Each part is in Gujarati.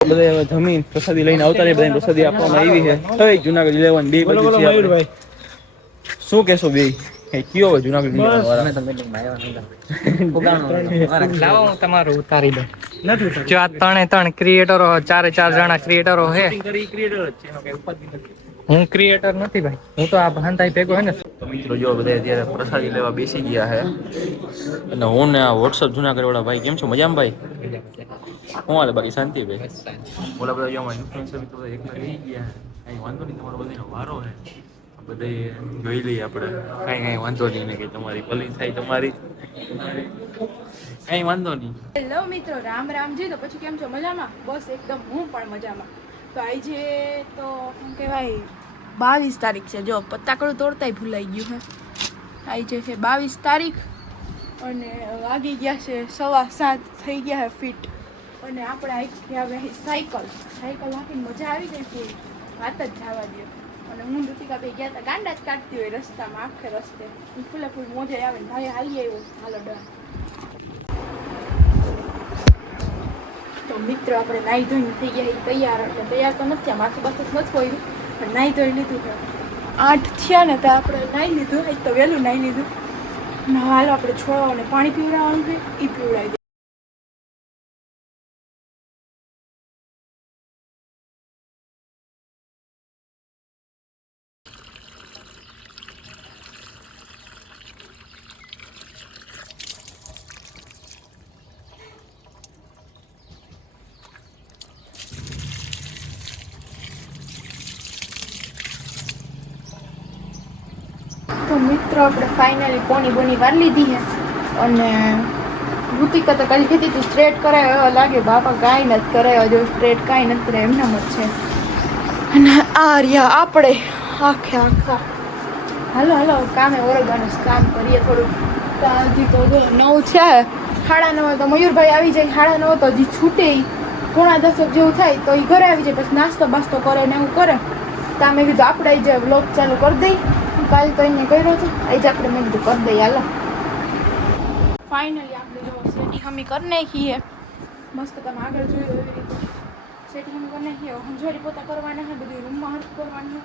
બધા હવે જમીન પ્રસાદી લઈને આવતા ને બધાને પ્રસાદી આપવામાં આવી છે. હવે જુનાગઢ 11 બે બાજુ છે આપણે. શું કહેશો બે કયો હોય જુનાગઢ 11 વાળા? અમે તો મીટિંગમાં આવ્યા નતા. લાવો હું તમારું ઉતારી દઉં. નથી જો આ ત્રણે ક્રિએટરો ચારે ચાર જણા ક્રિએટરો છે. ક્રિએટર જ છે એનો કઈ ઉપાધિ નથી. હું ક્રિએટર નથી ભાઈ, હું તો આ ભાંતાઈ ભેગો હે ને. તો મિત્રો જો બધા અત્યારે પ્રસાદી લેવા બેસી ગયા છે અને હું ને આ WhatsApp જુનાગઢ વાળા ભાઈ કેમ છો મજામાં ભાઈ? હું હાલે બાકી શાંતિ ભાઈ? બોલા બધા જો ઇન્ફ્લુએન્સર મિત્રો એકલા રહી ગયા. કઈ વાંધો નહીં, તમારો બધાનો વારો છે. બધે જોઈ લઈએ આપણે, કઈ વાંધો નહીં ને કે તમારી ભલી થાય તમારી, કઈ વાંધો નહીં. હેલો મિત્રો, રામ રામજી. તો પછી કેમ છો મજામાં? બસ એકદમ હું પણ મજામાં. તો આજે તો શું કહેવાય 22 તારીખ છે. જો પત્તાકડું તોડતાય ભૂલાઈ ગયું છે. આજે છે 22 તારીખ અને વાગી ગયા છે 7:15 થઈ ગયા છે ફીટ. અને આપણે આવી સાયકલ હાંકીને મજા આવી ગઈ ફૂલ, વાત જ જવા દે. અને હું ઋતિકા ભાઈ ગયા હતા, ગાંડા જ કાઢતી હોય રસ્તામાં, આખે રસ્તે ફૂલે ફૂલ મોજા આવે ને ભાઈ હાલી આવ્યો. હાલો ડન. તો મિત્રો આપણે નાહી ધોઈને થઈ ગયા તૈયાર. એટલે તૈયાર તો નથી, માથું બાથું નથી કોઈ, પણ નાહી ધોઈ લીધું છે. 8 થયા ને તો આપણે નાહી લીધું, આજ તો વહેલું નાહી લીધું. ના હાલો આપણે છોડવાને પાણી પીવડાવવાનું છે, એ પીવડાવી દે. તો મિત્રો આપણે ફાઇનલી પોની બોની વાર લીધી છે. અને ઋતિકા તો કાલે કીધી તું સ્ટ્રેટ કરાય, એવા લાગે બાપા કાંઈ નથી કરાય, જો સ્ટ્રેટ કાંઈ નથી કરાય, એમનામ જ છે. અને આ રહ્યા આપણે આખા હાલો કામે ઓરગવાનું કામ કરીએ થોડું. તો હજી તો જો 9 છે, 9:30 તો મયુરભાઈ આવી જાય, 9:30 તો હજી છૂટે 9:45 જેવું થાય તો એ ઘરે આવી જાય. પછી નાસ્તો બાસ્તો કરે ને એવું કરે. તો મેં કીધું આપણે જે વ્લોગ ચાલુ કરી દઈ. કાલ તો એને કર્યો હતો, આજે આપણે મેં કીધું કરી દઈએ. હાલો ફાઇનલી આપણે જો સેટી હમી કરી નાખીએ મસ્ત. તમે આગળ જોયું એવી રીતે સેટી હમી કરી નાખીએ. હંજવારી પોતા કરવાના છે, બધું રૂમમાં હર્ફ કરવાનું છે.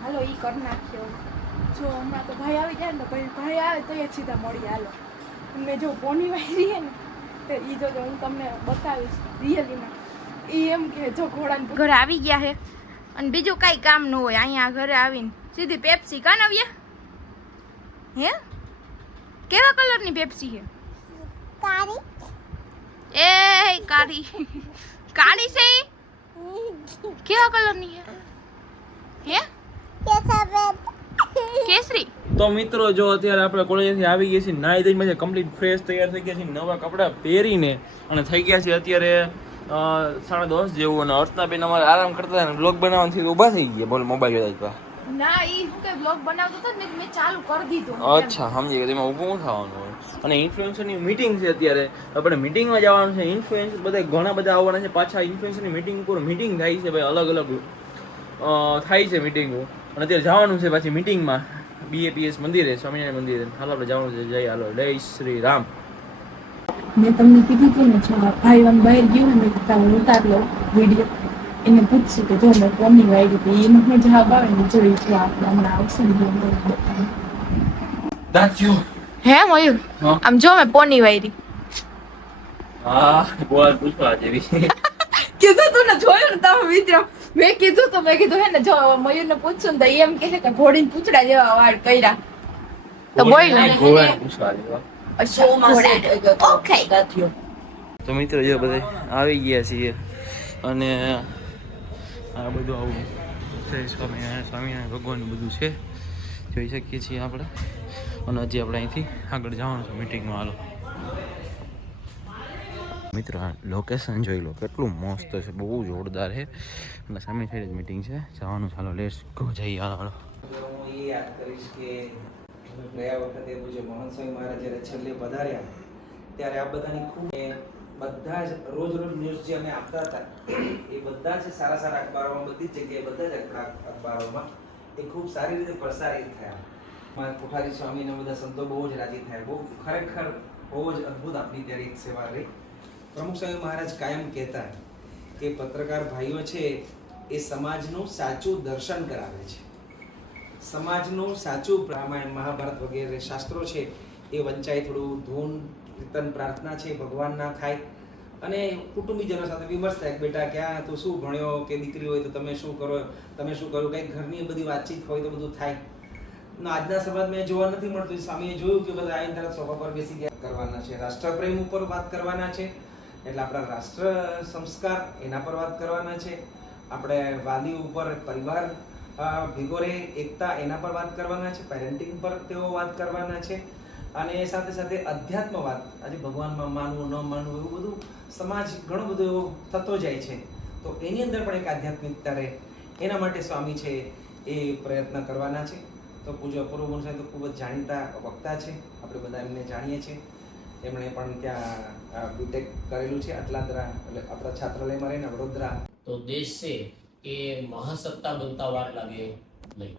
હાલો એ કરી નાખીએ. જો હમણાં તો ભાઈ આવી જાય ને તો ભાઈ આવે તો એ સીધા મળીએ. હાલો મેં જો પોની વાયરી છે ને તો એ જો હું તમને બતાવીશ રિયલીમાં. એ એમ કે જો ઘોડાને ઘરે આવી ગયા છે અને બીજું કાંઈ કામ ન હોય, અહીંયા ઘરે આવીને સીધી પેપ્સી કાન આવ્યા. હે કેવા કલરની પેપ્સી છે? કાળી. એ કાળી કાળી છે. કેવા કલરની છે? હે કેસરી. તો મિત્રો જો અત્યારે આપણે કોલેજથી આવી ગયા છીએ, નાઈ ધોઈને કમ્પ્લીટ ફ્રેશ તૈયાર થઈ ગયા છીએ, નવા કપડાં પહેરીને અને થઈ ગયા છે અત્યારે 10:30 જેવું. અને અર્ચનાબેન અમારે આરામ કરતા હતા ને બ્લોગ બનાવવાથી ઊભા થઈ ગયા. બોલ મોબાઈલ જોતા ના ઈ હું કે બ્લોગ બનાવતો હતો ને મેં ચાલુ કરી દીધું. અચ્છા સમજી ગયા, તેમાં ઊભું થવાનું હોય. અને ઇન્ફ્લુએન્સરની મીટિંગ છે અત્યારે, આપણે મીટિંગમાં જવાનું છે. ઇન્ફ્લુએન્સર બધા ઘણા બધા આવવાના છે પાછા. ઇન્ફ્લુએન્સરની મીટિંગ ઉપર મીટિંગ થાય છે ભાઈ, અલગ અલગ થાય છે મીટિંગો. અને અત્યારે જવાનું છે પાછી મીટિંગમાં BAPS મંદિરે, સ્વામિનારાયણ મંદિરે. હાલો આપણે જવાનું છે. જય હાલો, જય શ્રી રામ. મેં તમને કીધું હતું ને, જો ભાઈ બહાર ગયું ને, મેં ઉતાર લો વિડીયો. એને પૂછશું કે જો મેં કોની વાયરી હતી, એનો હું જવાબ આવે ને જોઈ જો આપણે હમણાં આવશે ને બતાવું. હે મયુર આમ જો મેં પોની વાયરી. હા બોલ પૂછવા જેવી કીધું તું ને, જોયું ને તમે વિચાર. મેં કીધું તો મેં કીધું હે ને જો મયુર ને પૂછશું ને તો એમ કહે કે ઘોડીને પૂછડા જેવા વાળ કર્યા. તો બોલ ને ઘોડીને પૂછવા જેવા. ઓકે તો મિત્રો જો બધા આવી ગયા છીએ અને આ બધું આવું છે. સ્વામિનારાયણ ભગવાનનું બધું છે, જોઈ શકીએ છીએ આપણે. અને હજી આપણે અહીંથી આગળ જવાનું છે મીટિંગમાં. હાલો મિત્રો આ લોકેશન જોઈ લો, કેટલું મસ્ત છે, બહુ જોરદાર છે. અને સામે સાઈડ જ મીટિંગ છે, જવાનું. ચાલો લેટ્સ ગો, જઈએ. હાલો હું એ યાદ કરીશ કે ગયા વખતે પૂજ્ય મહંત સ્વામી મહારાજ જ્યારે છેલ્લે પધાર્યા ત્યારે આ બધાની ખૂબ બધા જ રોજ ન્યૂઝ જે અમે આપતા હતા એ બધા જ સારા સારા અખબારોમાં, બધી જ જગ્યાએ, બધા જ અખબારોમાં એ ખૂબ સારી રીતે પ્રસારિત થયા. કોઠારી સ્વામીના બધા સંતો બહુ જ રાજી થયા. બહુ ખરેખર બહુ જ અદ્ભુત આપણી ત્યારે એક સેવા રહી. પ્રમુખ સ્વામી મહારાજ કાયમ કહેતા કે પત્રકાર ભાઈઓ છે એ સમાજનું સાચું દર્શન કરાવે છે. સમાજનું સાચું રામાયણ મહાભારત વગેરે શાસ્ત્રો છે એ વંચાય, થોડું ધૂન કીર્તન પ્રાર્થના છે ભગવાનના થાય અને કુટુંબીજનો સાથે વિમર્શ થાય, બેટા ક્યાં તું શું ભણ્યો, કે દીકરી હોય તો તમે શું કરો, તમે શું કર્યું, કંઈક ઘરની બધી વાતચીત હોય તો બધું થાય. આજના સમાજમાં જોવા નથી મળતું. સ્વામીએ જોયું કે બધા આવીને તરત સોફા પર બેસી ગયા. કરવાના છે રાષ્ટ્રપ્રેમ ઉપર વાત કરવાના છે, એટલે આપણા રાષ્ટ્ર સંસ્કાર એના પર વાત કરવાના છે. આપણે વાલી ઉપર પરિવાર ભેગો રહે, એકતા એના પર વાત કરવાના છે. પેરેન્ટિંગ પર તેઓ વાત કરવાના છે. અને સાથે સાથે અધ્યાત્મ વાત, આજે ભગવાનમાં માનવું ન માનવું એવું બધું સમાજ ઘણો બધો એવો થતો જાય છે, તો એની અંદર પણ એક આધ્યાત્મિકતા રહે એના માટે સ્વામી છે એ પ્રયત્ન કરવાના છે. તો પૂજ્ય અપૂર્વ મુનિ સાહેબ તો ખૂબ જ જાણીતા વક્તા છે, આપણે બધા એમને જાણીએ છીએ. એમણે પણ ત્યાં બીટેક કરેલું છે અટલાદરા, એટલે આપણા છાત્રાલયમાં રહીને વડોદરા. તો દેશ છે એ મહાસત્તા બનતા વાર લાગે નહીં.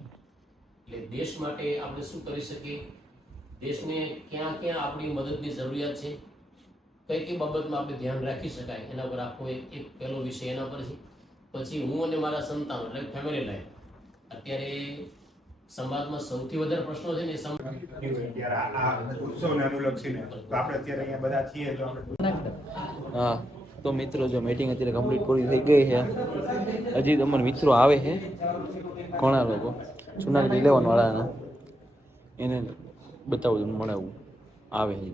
એટલે દેશ માટે આપણે શું કરી શકીએ, દેશને ક્યાં ક્યાં આપણી મદદની જરૂરિયાત છે, કઈ કઈ બાબતમાં આપણે ધ્યાન રાખી શકાય, એના પર આખો એક પહેલો વિષય એના પર છે. પછી હું અને મારા સંતાનો એટલે ફેમિલી લાઈફ. અત્યારે સમાજમાં સૌથી વધારે પ્રશ્નો છે ને એ ઉત્સવને અનુલક્ષીને તો આપણે અત્યારે અહીંયા બધા છીએ તો આપણે હા તો મિત્રો જો મીટિંગ અત્યારે કમ્પ્લીટ પૂરી થઈ ગઈ છે. હજી તમારા મિત્રો આવે છે ઘણા લોકો જુનાગઢ 11 વાળાના, એને બતાવું મળાવું આવે છે.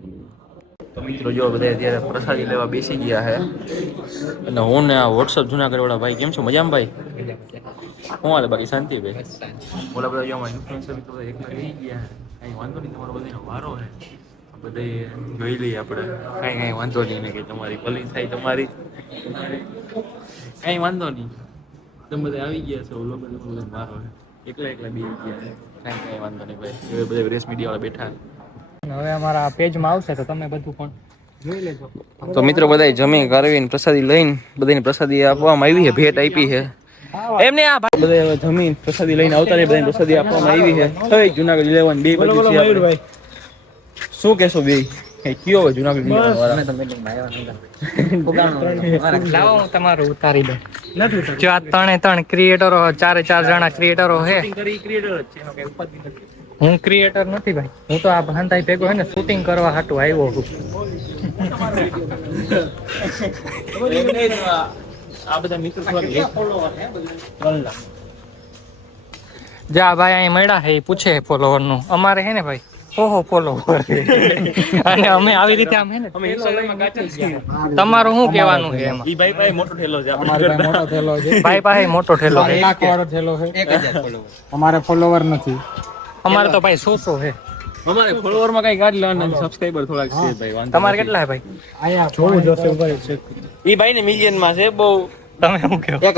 તો મિત્રો જો બધા અત્યારે પ્રસાદી લેવા બેસી ગયા છે. અને હું ને આ વોટ્સઅપ જુનાગઢ વાળા ભાઈ કેમ છો, મજામાં ભાઈ? શું હાલે બાકી શાંતિ ભાઈ? ઓલા બધા જો અમારા ઇન્ફ્લુએન્સર મિત્રો એકલા રહી ગયા છે. કાંઈ વાંધો નહીં, તમારો બધાનો વારો છે, બધે જોઈ લઈએ આપણે. કાંઈ વાંધો નહીં ને કે તમારી ભલી થાય તમારી, કાંઈ વાંધો નહીં. તમે બધા આવી ગયા છો, ઓલો બધા વારો છે, એકલા બેસી ગયા છે. કાંઈ વાંધો નહીં ભાઈ, હવે બધા રેસ મીડિયા વાળા બેઠા. હવે અમારા પેજમાં આવશે તો તમે બધું પણ જોઈ લેજો. તો મિત્રો બધાય જમી કરવીને પ્રસાદી લઈને બધાને પ્રસાદી આપવામાં આવી છે, ભેટ આપી છે એમને. આ બધા હવે જમીન પ્રસાદી લઈને આવતા રહે, બધાને પ્રસાદી આપવામાં આવી છે. હવે જુનાગઢ 11 બે બાજુ છે આપણે. શું કહેશો બે, કયો હવે જુનાગઢ 11 વાળા? તો મીટિંગમાં આવ્યા લાવો હું તમારું ઉતારી દઉં. જો આ 3 ક્રિએટરો, 4 જણા ક્રિએટરો છે. હું ક્રિએટર નથી ભાઈ, હું તો આ ભાંતાઈ ભેગો હે ને શૂટિંગ કરવા હાટું આવ્યો છું. આ બધા મિત્રો જા ભાઈ અહીં મળ્યા છે, એ પૂછે ફોલોવર નું. અમારે હે ને ભાઈ ઓહો ફોલોવર અને અમે આવી રીતે આમ હે ને તમારું શું કહેવાનું છે એમાં? ઈ ભાઈ પાસે મોટો ઠેલો છે, મોટો થેલો છે ભાઈ પાસે મોટો ઠેલો છે, 1 લાખ વાળો ઠેલો છે. 1000 ફોલોવર અમારે ફોલોવર નથી, અમારે તો ભાઈ 100 છે. અમારે ફોલોવર માં કઈ કાઢ લેવાના, સબસ્ક્રાઇબર થોડાક છે ભાઈ. વાંધો તમારે કેટલા છે ભાઈ? અહીંયા જોવું જોશે ઉપર છે. ઈ ભાઈ ને મિલિયન માં છે બહુ. તમે શું કહો? 100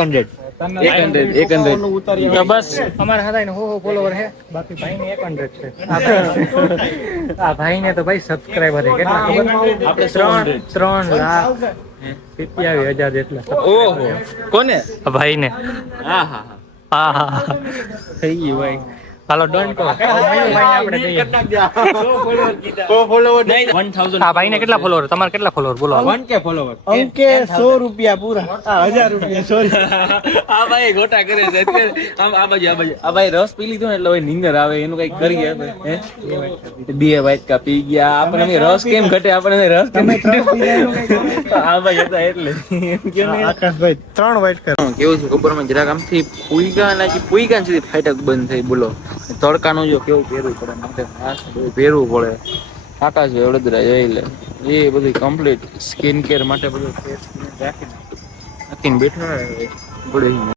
તો બસ અમારે હદાય ને હો ફોલોવર છે, બાકી ભાઈ ને 100 છે. આ ભાઈ ને તો ભાઈ સબસ્ક્રાઇબર છે કેટલા ખબર? આપણે 3,27,000 જેટલા. ઓહો, કોને? ભાઈ ને. હા હા હા હા થઈ ગઈ ભાઈ. હાલો ડન કરો. આપણે જઈએ. આ ભાઈ ને કેટલા ફોલોવર? તમારે કેટલા ફોલોવર બોલો? 1k ફોલોવર અંકે 100 રૂપિયા પૂરા. 1000 રૂપિયા સોરી. આ ભાઈ ગોટા કરે છે અત્યારે. આમ આ બાજુ આ ભાઈ રસ પી લીધો ને એટલે હવે નીંદર આવે, એનું કઈક કરીએ હે. બે વાટકા પી ગયા. આપણે રસ કેમ ઘટે, આપણે રસ કેમ આ ભાઈ હતા એટલે આકાશભાઈ 3 વાટકા. કેવું છે ખબર માં જરાક આમથી પુઈગા સુધી ફાટક બંધ થઈ. બોલો તડકાનું જો કેવું પહેરવું પડે, માથે માસ્ક પહેરવું પડે. આકાશભાઈ વડોદરા જઈ લે એ બધું કમ્પ્લીટ સ્કિન કેર માટે બધું રાખીને બેઠા પડે.